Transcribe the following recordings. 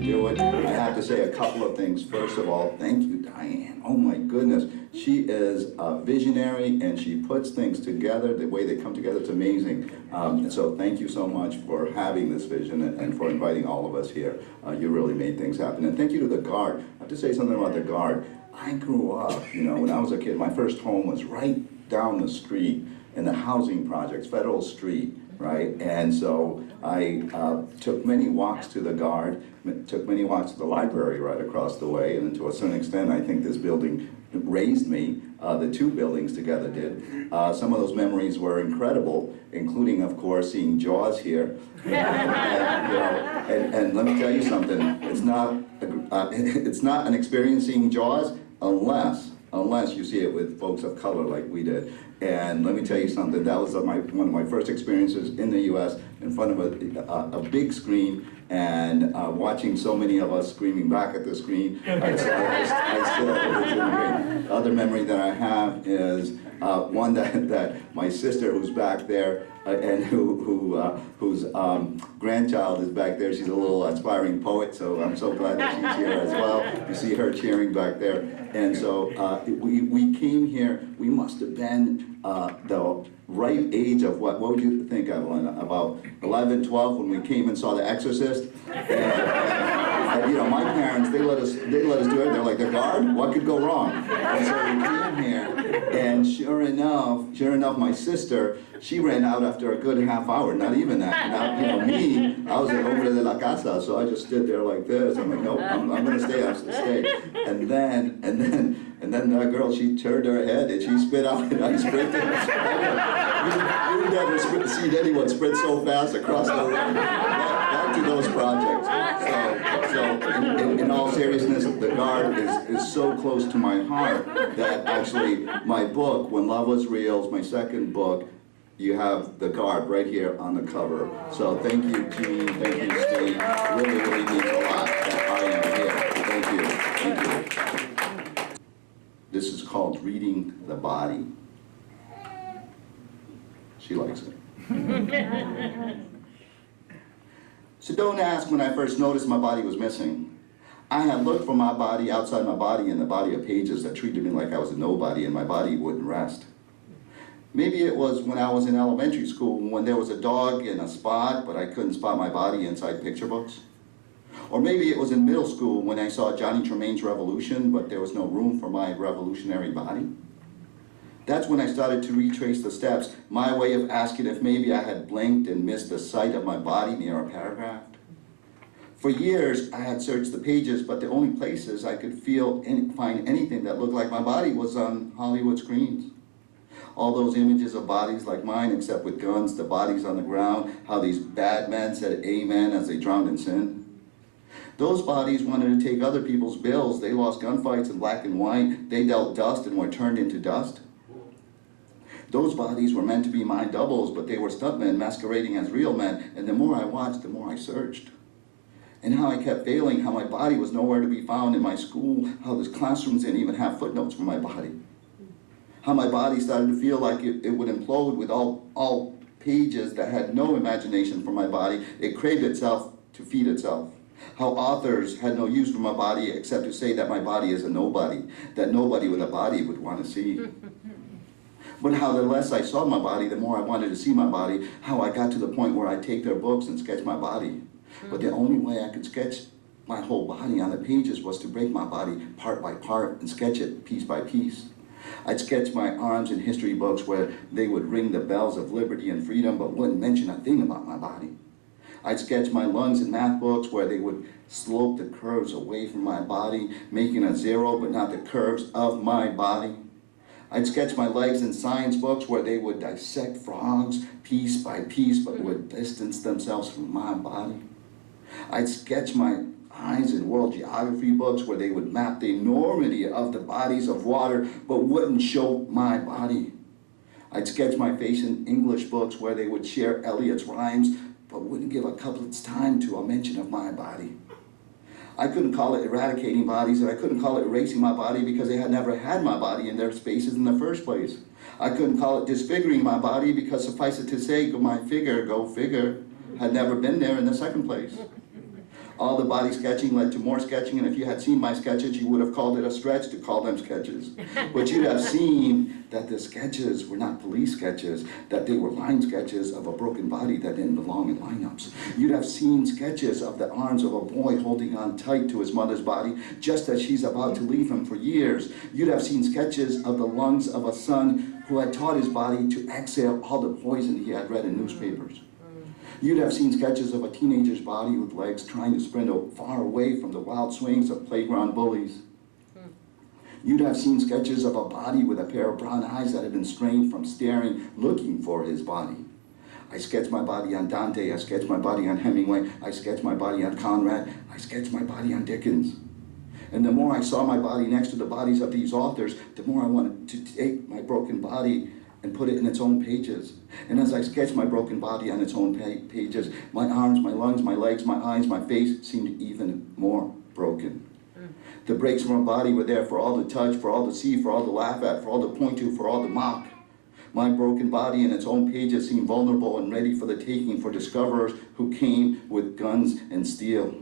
you do it. I have to say a couple of things. First of all, thank you, Diane. Oh my goodness. She is a visionary and she puts things together. The way they come together, it's amazing. And so thank you so much for having this vision and for inviting all of us here. You really made things happen. And thank you to the Garde. I have to say something about the Garde. I grew up, you know, when I was a kid, my first home was right down the street in the housing projects, Federal Street, right? And so I took many walks to the Garde, took many walks to the library right across the way, and to a certain extent, I think this building raised me. The two buildings together did. Some of those memories were incredible, including, of course, seeing Jaws here. And let me tell you something, it's not an experience seeing Jaws unless you see it with folks of color like we did. And let me tell you something, that was one of my first experiences in the US in front of a big screen, and watching so many of us screaming back at the screen. I still, the other memory that I have is one that my sister, who's back there, and whose grandchild is back there. She's a little aspiring poet, so I'm so glad that she's here as well. You see her cheering back there. And so we came here, we must have been the right age of what would you think, Evelyn, about 11, 12 when we came and saw The Exorcist? And you know, my parents, they let us do it. They're like, the Garde, what could go wrong? And so we came here, and sure enough, my sister, she ran out after a good half hour, not even that. Now, you know, me, I was like over to la casa, so I just stood there like this. I'm like, nope, I'm gonna stay, I'm gonna stay. And then that girl, she turned her head and she spit out, and I sprinted. You've never seen anyone sprint so fast across the room. Back to those projects. So in all seriousness, the Garde is so close to my heart that actually my book, When Love Was Real, is my second book. You have the Garde right here on the cover. So thank you, Gene, thank you, Steve. Really means a lot that I am here. Thank you. This is called Reading the Body. She likes it. So don't ask when I first noticed my body was missing. I had looked for my body outside my body in the body of pages that treated me like I was a nobody, and my body wouldn't rest. Maybe it was when I was in elementary school when there was a dog in a spot, but I couldn't spot my body inside picture books. Or maybe it was in middle school when I saw Johnny Tremaine's Revolution, but there was no room for my revolutionary body. That's when I started to retrace the steps, my way of asking if maybe I had blinked and missed the sight of my body near a paragraph. For years, I had searched the pages, but the only places I could find anything that looked like my body was on Hollywood screens. All those images of bodies like mine, except with guns, the bodies on the ground, how these bad men said amen as they drowned in sin. Those bodies wanted to take other people's bills. They lost gunfights in black and white. They dealt dust and were turned into dust. Those bodies were meant to be my doubles, but they were stuntmen masquerading as real men. And the more I watched, the more I searched. And how I kept failing, how my body was nowhere to be found in my school, how the classrooms didn't even have footnotes for my body. How my body started to feel like it would implode with all pages that had no imagination for my body. It craved itself to feed itself. How authors had no use for my body except to say that my body is a nobody, that nobody with a body would want to see. But how the less I saw my body, the more I wanted to see my body, how I got to the point where I'd take their books and sketch my body. But the only way I could sketch my whole body on the pages was to break my body part by part and sketch it piece by piece. I'd sketch my arms in history books where they would ring the bells of liberty and freedom but wouldn't mention a thing about my body. I'd sketch my lungs in math books where they would slope the curves away from my body, making a zero but not the curves of my body. I'd sketch my legs in science books where they would dissect frogs piece by piece but would distance themselves from my body. I'd sketch my eyes in world geography books where they would map the enormity of the bodies of water but wouldn't show my body. I'd sketch my face in English books where they would share Eliot's rhymes but wouldn't give a couplet's time to a mention of my body. I couldn't call it eradicating bodies, and I couldn't call it erasing my body because they had never had my body in their spaces in the first place. I couldn't call it disfiguring my body because, suffice it to say, my figure, go figure, had never been there in the second place. All the body sketching led to more sketching, and if you had seen my sketches, you would have called it a stretch to call them sketches. But you'd have seen that the sketches were not police sketches, that they were line sketches of a broken body that didn't belong in lineups. You'd have seen sketches of the arms of a boy holding on tight to his mother's body just as she's about to leave him for years. You'd have seen sketches of the lungs of a son who had taught his body to exhale all the poison he had read in newspapers. You'd have seen sketches of a teenager's body with legs trying to sprint far away from the wild swings of playground bullies. You'd have seen sketches of a body with a pair of brown eyes that had been strained from staring, looking for his body. I sketched my body on Dante, I sketched my body on Hemingway, I sketched my body on Conrad, I sketched my body on Dickens. And the more I saw my body next to the bodies of these authors, the more I wanted to take my broken body and put it in its own pages. And as I sketched my broken body on its own pages, my arms, my lungs, my legs, my eyes, my face seemed even more broken. The breaks from my body were there for all to touch, for all to see, for all to laugh at, for all to point to, for all to mock. My broken body in its own pages seemed vulnerable and ready for the taking for discoverers who came with guns and steel.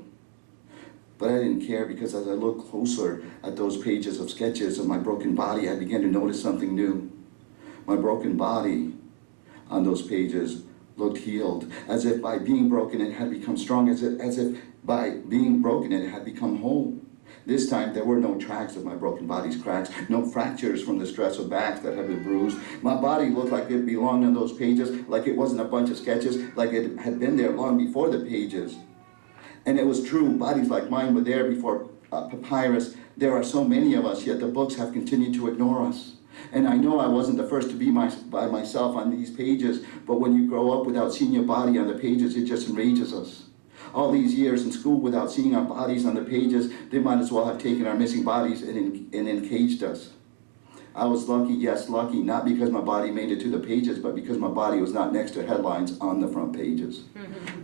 But I didn't care, because as I looked closer at those pages of sketches of my broken body, I began to notice something new. My broken body on those pages looked healed, as if by being broken it had become strong, as if by being broken it had become whole. This time there were no tracks of my broken body's cracks, no fractures from the stress of backs that had been bruised. My body looked like it belonged on those pages, like it wasn't a bunch of sketches, like it had been there long before the pages. And it was true, bodies like mine were there before papyrus. There are so many of us, yet the books have continued to ignore us. And I know I wasn't the first to be by myself on these pages, but when you grow up without seeing your body on the pages, it just enrages us. All these years in school without seeing our bodies on the pages, they might as well have taken our missing bodies and encaged us. I was lucky, yes, lucky, not because my body made it to the pages, but because my body was not next to headlines on the front pages.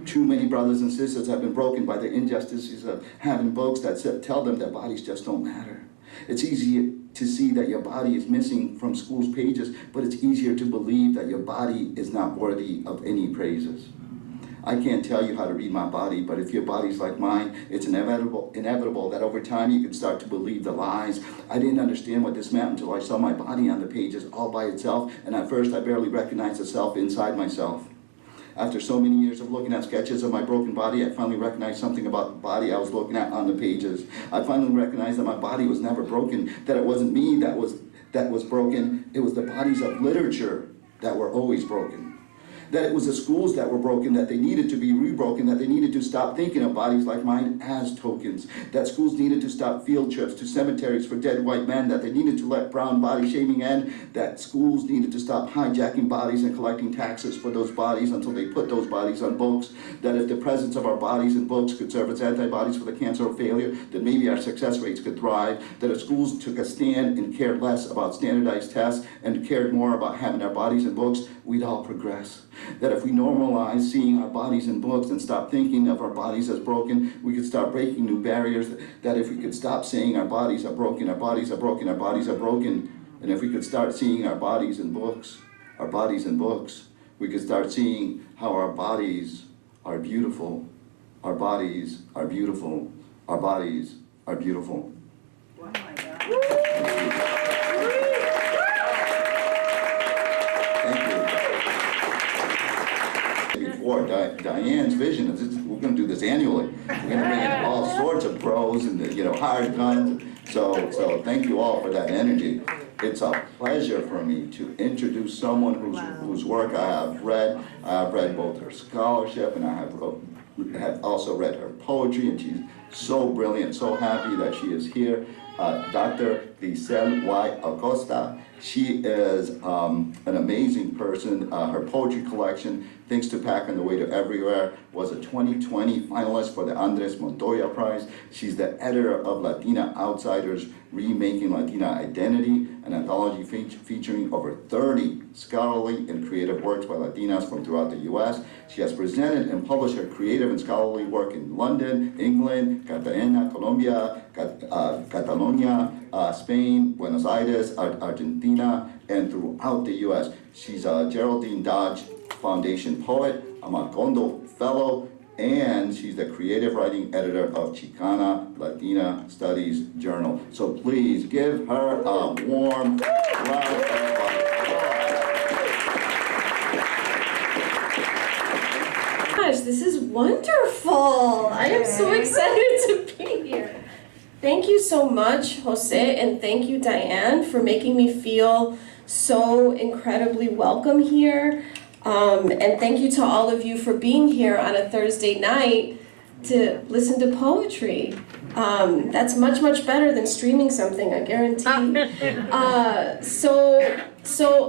Too many brothers and sisters have been broken by the injustices of having books that tell them that bodies just don't matter. It's easy to see that your body is missing from school's pages, but it's easier to believe that your body is not worthy of any praises. I can't tell you how to read my body, but if your body's like mine, it's inevitable that over time you can start to believe the lies. I didn't understand what this meant until I saw my body on the pages all by itself, and at first I barely recognized the self inside myself. After so many years of looking at sketches of my broken body, I finally recognized something about the body I was looking at on the pages. I finally recognized that my body was never broken, that it wasn't me that was broken, it was the bodies of literature that were always broken. That it was the schools that were broken, that they needed to be rebroken, that they needed to stop thinking of bodies like mine as tokens, that schools needed to stop field trips to cemeteries for dead white men, that they needed to let brown body shaming end, that schools needed to stop hijacking bodies and collecting taxes for those bodies until they put those bodies on books, that if the presence of our bodies in books could serve as antibodies for the cancer of failure, then maybe our success rates could thrive, that if schools took a stand and cared less about standardized tests and cared more about having our bodies in books, we'd all progress. That if we normalize seeing our bodies in books and stop thinking of our bodies as broken, we could start breaking new barriers. That if we could stop saying our bodies are broken, our bodies are broken, our bodies are broken, and if we could start seeing our bodies in books, we could start seeing how our bodies are beautiful, our bodies are beautiful, our bodies are beautiful. Oh my God. Before Diane's vision is we're going to do this annually. We're going to bring in all sorts of pros and hired guns. So thank you all for that energy. It's a pleasure for me to introduce someone whose work I have read. I have read both her scholarship and I have also read her poetry, and she's so brilliant, so happy that she is here. Dr. Grisel Y. Acosta. She is an amazing person. Her poetry collection, Things to Pack on the Way to Everywhere, was a 2020 finalist for the Andres Montoya Prize. She's the editor of Latina Outsiders, Remaking Latina Identity, an anthology featuring over 30 scholarly and creative works by Latinas from throughout the U.S. She has presented and published her creative and scholarly work in London, England, Cartagena, Colombia, Catalonia, Spain, Buenos Aires, Argentina, and throughout the U.S. She's a Geraldine Dodge Foundation poet, a Macondo Fellow, and she's the creative writing editor of Chicana Latina Studies Journal. So please give her a warm round of applause. Gosh, this is wonderful. I am so excited to be here. Thank you so much, Jose, and thank you, Diane, for making me feel so incredibly welcome here. And thank you to all of you for being here on a Thursday night to listen to poetry. That's much, much better than streaming something, I guarantee. So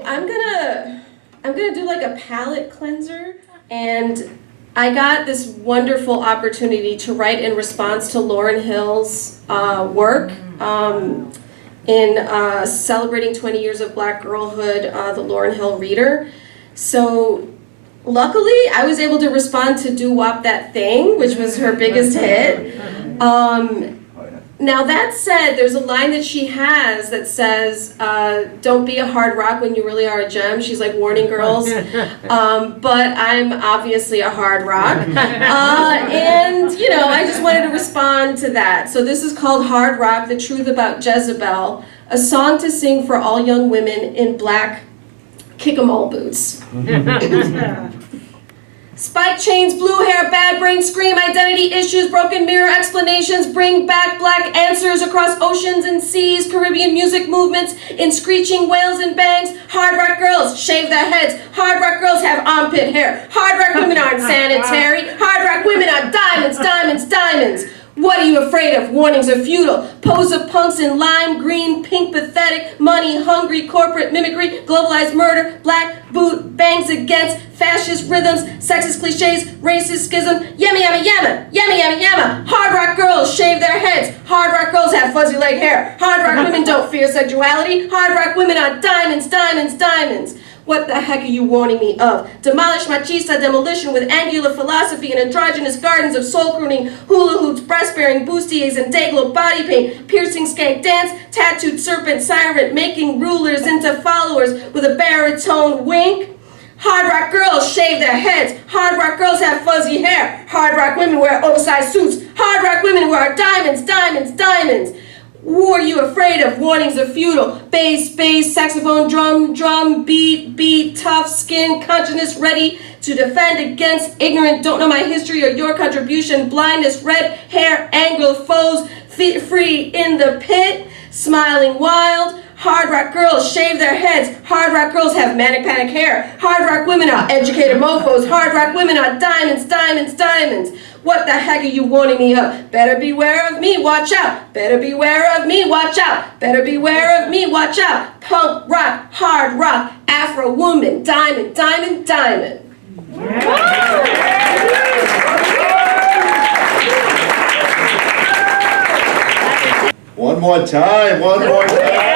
I'm gonna do like a palate cleanser, and I got this wonderful opportunity to write in response to Lauryn Hill's work in celebrating 20 years of Black girlhood, the Lauryn Hill Reader. So luckily, I was able to respond to Do Wop That Thing, which was her biggest hit. Now that said, there's a line that she has that says, don't be a hard rock when you really are a gem. She's like warning girls. But I'm obviously a hard rock. And, you know, I just wanted to respond to that. So this is called Hard Rock, The Truth About Jezebel, a song to sing for all young women in black kick-em-all boots. Spike chains, blue hair, bad brain scream, identity issues, broken mirror explanations, bring back black answers across oceans and seas, Caribbean music movements in screeching wails and bangs. Hard rock girls shave their heads. Hard rock girls have armpit hair. Hard rock women aren't sanitary. Hard rock women are diamonds, diamonds, diamonds. What are you afraid of? Warnings are futile. Pose of punks in lime green, pink, pathetic, money hungry, corporate mimicry, globalized murder, black boot, bangs against, fascist rhythms, sexist cliches, racist schism, yamma yamma yamma, yamma yamma yamma. Hard rock girls shave their heads. Hard rock girls have fuzzy leg hair. Hard rock women don't fear sexuality. Hard rock women are diamonds, diamonds, diamonds. What the heck are you warning me of? Demolish machista demolition with angular philosophy and androgynous gardens of soul crooning, hula hoops, breast-bearing bustiers, and dayglow body paint, piercing skank dance, tattooed serpent siren, making rulers into followers with a baritone wink. Hard rock girls shave their heads. Hard rock girls have fuzzy hair. Hard rock women wear oversized suits. Hard rock women wear diamonds, diamonds, diamonds. Who are you afraid of? Warnings are futile. Bass, bass, saxophone, drum, drum, beat, beat, tough skin, consciousness ready to defend against ignorant, don't know my history or your contribution, blindness, red hair, anger, foes, feet free in the pit, smiling wild. Hard rock girls shave their heads. Hard rock girls have manic panic hair. Hard rock women are educated mofos. Hard rock women are diamonds, diamonds, diamonds. What the heck are you warning me of? Better beware of me, watch out. Better beware of me, watch out. Better beware of me, watch out. Punk rock, hard rock, Afro woman, diamond, diamond, diamond. One more time, one more time.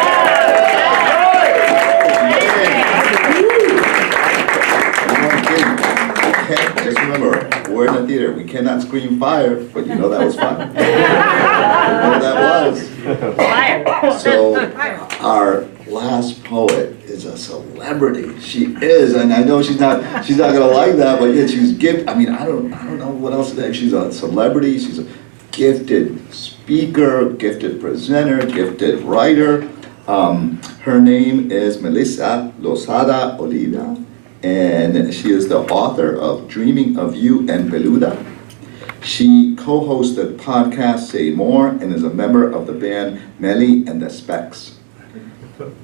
Just remember, we're in a theater. We cannot scream fire, but you know that was fun. You know that was. Fire. So our last poet is a celebrity. She is, and I know she's not gonna like that, but yet she's gifted. I mean, I don't know what else to say. She's a celebrity. She's a gifted speaker, gifted presenter, gifted writer. Her name is Melissa Lozada-Oliva. And she is the author of Dreaming of You and Beluda. She co-hosts the podcast Say More and is a member of the band Melly and the Specs.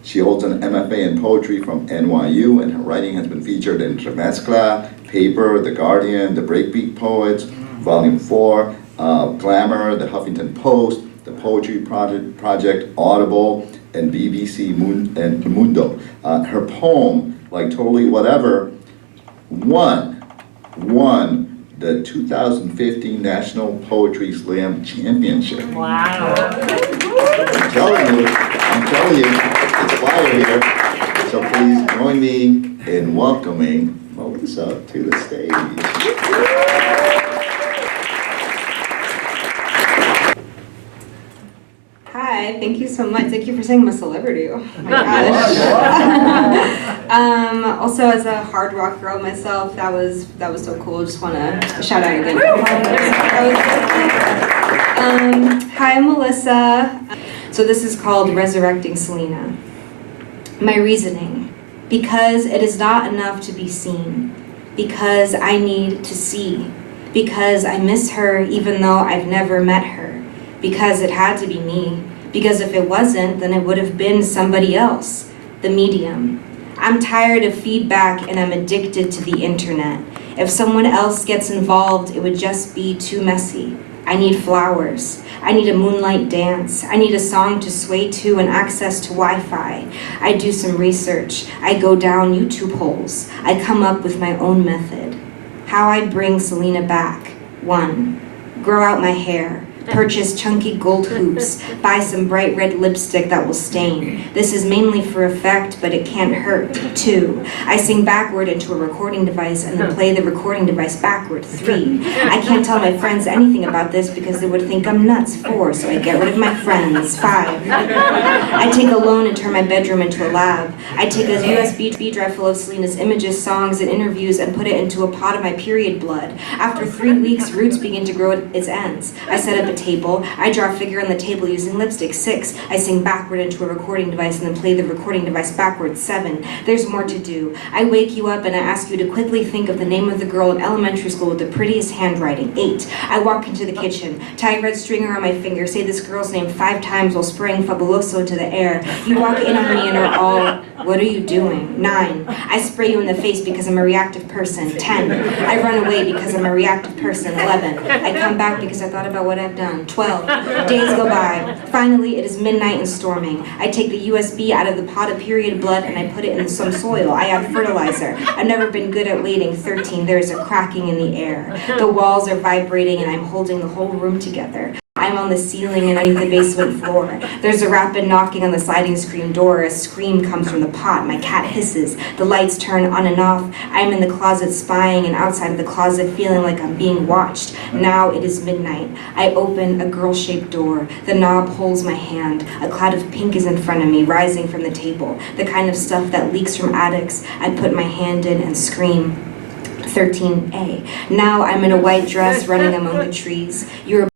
She holds an MFA in poetry from NYU, and her writing has been featured in Remezcla, Paper, The Guardian, The Breakbeat Poets, Volume 4, Glamour, The Huffington Post, The Poetry Project, Audible, and BBC and Mundo. Her poem, Like Totally Whatever, won the 2015 National Poetry Slam Championship. Wow. I'm telling you, it's fire here. So please join me in welcoming Melissa to the stage. Hi, thank you so much. Thank you for saying I'm a celebrity. Oh my gosh. Also, as a hard rock girl myself, that was so cool. Just want to shout out again. Hi, I'm Melissa. So this is called Resurrecting Selena. My reasoning: because it is not enough to be seen, because I need to see, because I miss her even though I've never met her, because it had to be me, because if it wasn't, then it would have been somebody else, the medium. I'm tired of feedback and I'm addicted to the internet. If someone else gets involved, it would just be too messy. I need flowers. I need a moonlight dance. I need a song to sway to and access to Wi-Fi. I do some research. I go down YouTube holes. I come up with my own method. How I bring Selena back. 1. Grow out my hair. Purchase chunky gold hoops. Buy some bright red lipstick that will stain. This is mainly for effect, but it can't hurt. 2. I sing backward into a recording device and then play the recording device backward. 3. I can't tell my friends anything about this because they would think I'm nuts. 4. So I get rid of my friends. 5. I take a loan and turn my bedroom into a lab. I take a USB drive full of Selena's images, songs, and interviews and put it into a pot of my period blood. After 3 weeks, roots begin to grow at its ends. I set up a table. I draw a figure on the table using lipstick. 6. I sing backward into a recording device and then play the recording device backwards. 7. There's more to do. I wake you up and I ask you to quickly think of the name of the girl in elementary school with the prettiest handwriting. 8. I walk into the kitchen, tie a red string around my finger, say this girl's name 5 times while spraying Fabuloso into the air. You walk in on me and are all, what are you doing? 9. I spray you in the face because I'm a reactive person. 10. I run away because I'm a reactive person. 11. I come back because I thought about what I've done. 12. Days go by. Finally, it is midnight and storming. I take the USB out of the pot of period blood and I put it in some soil. I add fertilizer. I've never been good at waiting. 13. There is a cracking in the air. The walls are vibrating and I'm holding the whole room together. I'm on the ceiling and underneath the basement floor. There's a rapid knocking on the sliding screen door. A scream comes from the pot. My cat hisses. The lights turn on and off. I'm in the closet spying and outside of the closet feeling like I'm being watched. Now it is midnight. I open a girl-shaped door. The knob holds my hand. A cloud of pink is in front of me, rising from the table. The kind of stuff that leaks from attics. I put my hand in and scream. 13A. Now I'm in a white dress running among the trees. You're